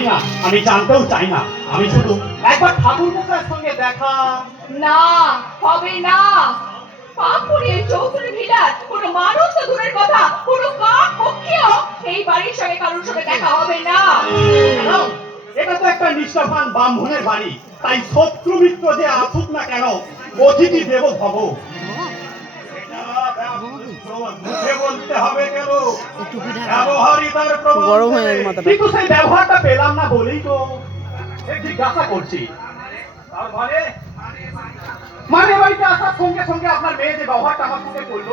জানি না আমি জানতেও চাই না। আমি শুধু একবার ঠাকুর মশাইয়ের সঙ্গে দেখা। না হবে না। পাপুরে চৌধুরী কোনো মানুষ তো দূরের কথা কোনো কাক পক্ষীও এই বাড়ির সঙ্গে কারোর সঙ্গে দেখা হবে না। এটা তো একটা নিষ্ঠাবান ব্রাহ্মণের বাড়ি। তাই শত্রু মিত্র যে আসুক না কেন অতিথি দেব ভব বলতে হবে কেন? গরম হয়ে দেবে। গেছে মাথাটা। কিন্তু সেই ব্যবহারটা পেলাম না বলেই তো জিজ্ঞাসা করছি। তার মানে মানে বাড়িতে আসার সঙ্গে সঙ্গে আপনার মেয়ে যে ব্যবহারটা আমার সঙ্গে করল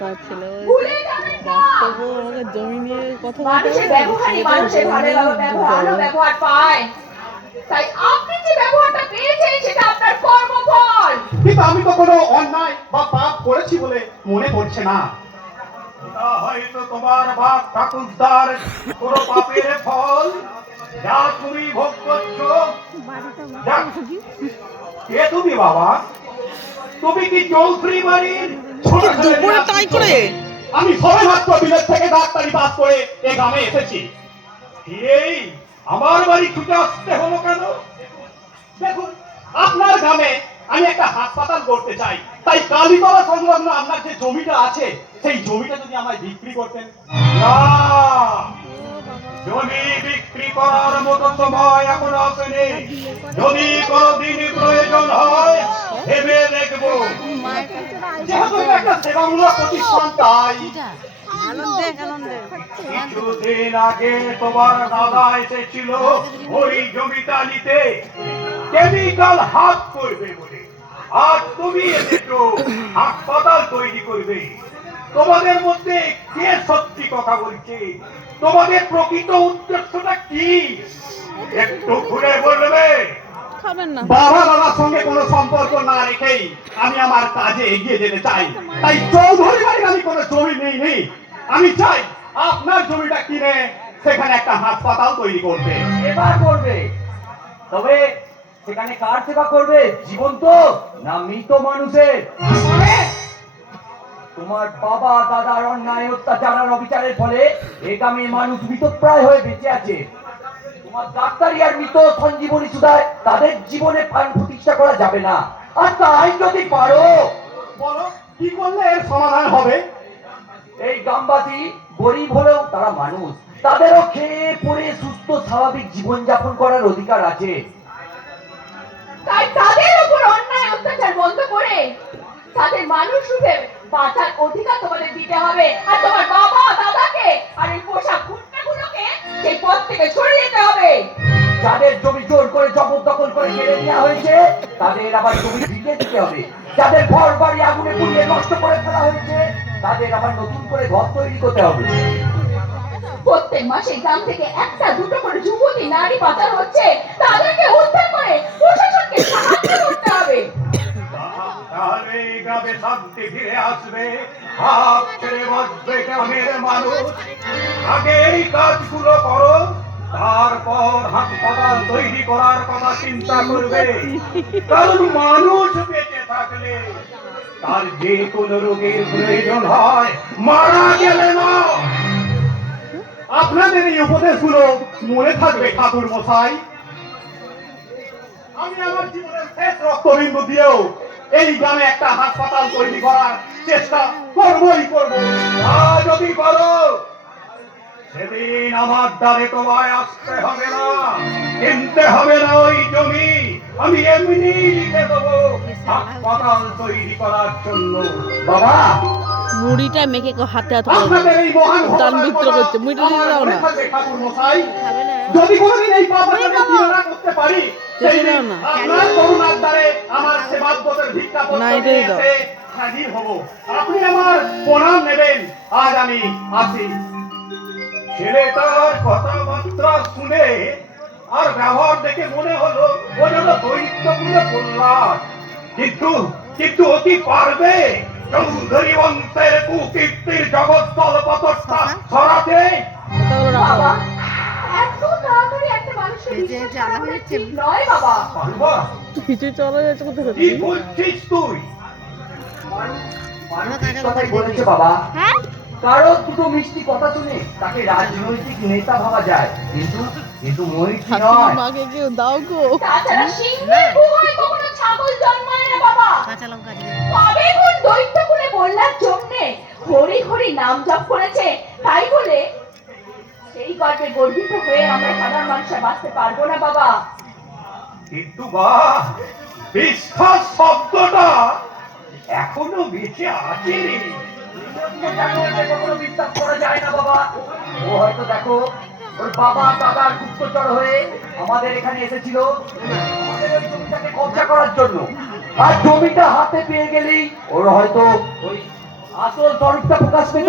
তার ছেলে ভুলে যাবেন না। তবু আমাকে জমি নিয়ে কথা বলতে মানুষের হবে। ব্যবহারই মানুষের ভালো ব্যবহার ভালো ব্যবহার পায়। তাই আপনি যে ব্যবহারটা পেয়েছেন সেটা আপনার কর্মফল। কিন্তু আমি তো কোনো অন্যায় বা পাপ করেছি বলে মনে পড়ছে না। হয়তো তোমার বাপ ঠাকুরদার কোনো পাপের ফল। যা তুমি ভোগ করছ কে তুমি বাবা? তুমি কি চৌধুরী বাড়ির ছোট দুপুরে তাই করে? আমি সবে মাত্র বিলেত থেকে ডাক্তারি পাস করে এ গ্রামে এসেছি। এই আমার বাড়ি ছুটে আসতে হলো কেন? দেখুন আপনার গ্রামে আমি একটা হাসপাতাল করতে চাই। তাই কালীতলা সংলগ্ন আপনার যে জমিটা আছে সেই জমিটা যদি আমায় বিক্রি করতেন। জমি বিক্রি করার মতো সময় এখন আসেনি যদি কোনোদিন প্রয়োজন হয় ভেবে দেখব। যেহেতু একটা সেবামূলক প্রতিষ্ঠান তাই কিছুদিন আগে তোমার দাদা এসেছিল ওই জমিটা নিতে। কেমিক্যাল হাত করবে বলে। আজ তুমি এসেছ হাসপাতাল তৈরি করবে। তোমাদের মধ্যে কে সত্যি কথা বলছে? তোমাদের প্রকৃত উদ্দেশ্যটা কি? একটু ঘুরে বলবে। বাবা দাদার সঙ্গে কোনো সম্পর্ক না রেখেই আমি আমার কাজে এগিয়ে যেতে চাই। তাই চৌধুরী বাড়ির আমি কোনো জমি নেই নেই। আমি চাই আপনার জমিটা কিনে সেখানে একটা হাসপাতাল তৈরি করবে। এবার করবে। তবে সেখানে কার সেবা করবে? জীবন্ত না মৃত মানুষের? মানে তোমার বাবা, দাদার অন্যায়, অত্যাচার আর অবিচারের ফলে এ গ্রামে মানুষ মৃতপ্রায় হয়ে বেঁচে আছে। তোমার ডাক্তারি আর মৃত সঞ্জীবনী সুদায় তাদের জীবনে প্রাণ প্রতিষ্ঠা করা যাবে না। আর তাই যদি পারো, বলো, কি করলে এর সমাধান হবে? এই গ্রামবাসী গরিব হলেও তারা মানুষ। তাদেরও খেয়ে পড়ে সুস্থ, স্বাভাবিক জীবন যাপন করার অধিকার আছে। বাঁচার অধিকার তোমাদের দিতে হবে। আর তোমার বাবা দাদাকে আর এই পোষা ফুটনাগুলোকে সেই পথ থেকে সরিয়ে যেতে হবে। যাদের জমি জোর করে জবরদখল করে কেড়ে নেওয়া হয়েছে তাদের আবার জমি ফিরিয়ে দিতে হবে। যাদের ঘর বাড়ি আগুনে পুড়িয়ে নষ্ট করে ফেলা হয়েছে তাদের আবার নতুন করে ঘর তৈরি করতে হবে। প্রত্যেক মাসে গ্রাম থেকে একটা দুটো করে যুবতী নারী পাচার হচ্ছে। তাদেরকে উদ্ধার করে প্রশাসনকে সাহায্য করতে হবে তাহলে এই গ্রামে শান্তি ফিরে আসবে। ছেড়ে বাঁচবে গ্রামের মানুষ। আগে এই কাজগুলো করো, তারপর হাসপাতাল তৈরি করার কথা চিন্তা করবে। কারণ মানুষ বেঁচে থাকলে তার যে কোনো রোগের প্রয়োজন হয়, মারা গেলে না। আপনাদের এই উপদেশগুলো মনে থাকবে ঠাকুর মশাই। আমি আমার জীবনের শেষ রক্তবিন্দু দিয়েও এই গ্রামে একটা হাসপাতাল তৈরি করার চেষ্টা করবই করব। আর যদি করো সেদিন আমার দ্বারে তোমায় আসতে হবে না কিনতে হবে না ওই জমি। আমি এমনি লিখে দেবো হাসপাতাল তৈরি করার জন্য। বাবা! মুড়িটা মেখে হাতে হাতে দান বিদ্রোহ করছে, মুইটা দিয়ে আমার দাও না। থাকবে ঠাকুর মশাই খাবে না। যদি কোনোদিন এই পাপ করতে পারি সেই দিন আপনার করুণার দ্বারে আমার সেবাব্রতের ভিক্ষা না, এটাই দাও। হাজির হব। আপনি আমার প্রণাম নেবেন। আজ আমি আসি ছেলেটার কথাবার্তা শুনে আর ব্যবহার দেখে মনে হলো ও যেন দৈত্যগুলো কিন্তু কিন্তু ও কি পারবে? চৌধুরী বংশের কুকীর্তির জগৎ তলপতটা বাবা এত তাড়াতাড়ি নয় বাবা কিছু চলে যাচ্ছে কোথায় কি বলছিস তুই? মানুষ ঠিক কথাই বলেছে বাবা। কারও দুটো মিষ্টি কথা শুনে তাকে রাজনৈতিক নেতা ভাবা যায়। কিন্তু কিন্তু মহিষী নয়? মাকে কেউ দাও গো। তাছাড়া সিংহের গুহায় কখনো ছাগল জন্মায় না বাবা। কবে কোন দৈত্য করে বললার জন্যে? হরি হরি নাম জপ করেছে। তাই বলে সেই গর্বে গর্বিত হয়ে আমরা সাধারণ মানুষরা বাঁচতে পারব না বাবা। কিন্তু বা বিশ্বাস শব্দটা এখনও বেঁচে আছে কখনো বিশ্বাস করা যায় না বাবা। ও হয়তো দেখো ওর বাবা দাদার গুপ্তচর হয়ে আমাদের এখানে এসেছিল আমাদের ওই জমিটাকে কবজা করার জন্য। আর জমিটা হাতে পেয়ে গেলেই ওর হয়তো ওই আসল স্বরূপটা প্রকাশ পেত।